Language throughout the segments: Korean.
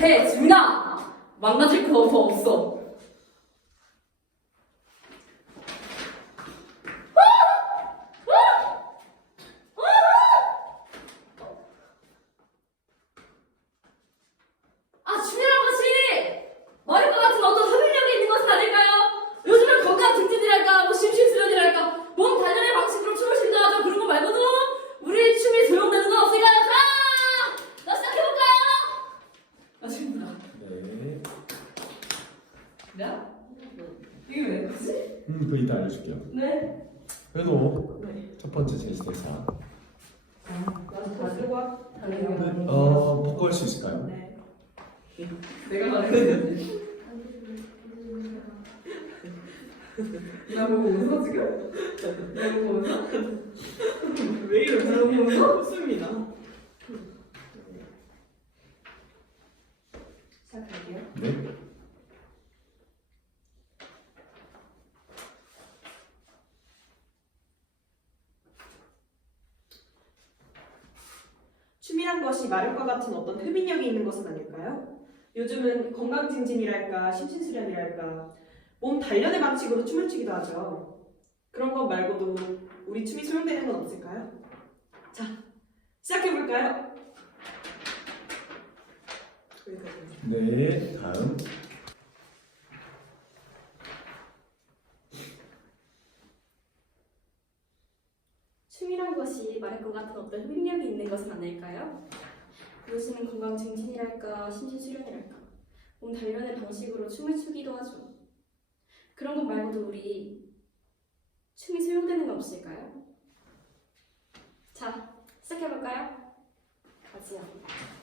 해, 지민아! 망가질 거더 없어. 아, 춤이란 것이 머리과 같은 어떤 흡입력이 있는 것은 아닐까요? 요즘은 건강 증진이랄까, 뭐 심신수련이랄까, 몸 단련의 방식으로 춤을 추기도 하죠. 그런 거 말고도 우리 춤이 조용되는 건 없을까요? 자, 나 시작해볼까요? 아, 친구들아. 네. 야? 이게 왜 그러지? 음, 그 이따 알려줄게요. 네. 그래도 네. 첫 번째 제시대사. 나도 다 쓰고 와. 네, 어, 바꿀 수 있을까요? 네. 내가 말했는데. 나 보고 웃어 지금? 나 보고 웃어? 왜 이러지? 나 보고 웃어? 웃습니다. 시작할게요. 네. 춤이란 것이 마력과 같은 어떤 흡인력이 있는 것은 아닐까요? 요즘은 건강 증진이랄까 심신수련이랄까 몸 단련의 방식으로 춤을 추기도 하죠. 그런 것 말고도 우리 춤이 소용되는 건 없을까요? 자, 시작해볼까요? 네, 다음. 춤이란 것이 말할 것 같은 어떤 흡입력이 있는 것은 아닐까요? 요즘은 건강 증진이랄까 심신 수련이랄까 몸 단련의 방식으로 춤을 추기도 하죠. 그런 것 말고도 우리 춤이 소용되는 건 없을까요? 자, 시작해볼까요? 같이요.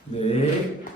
네.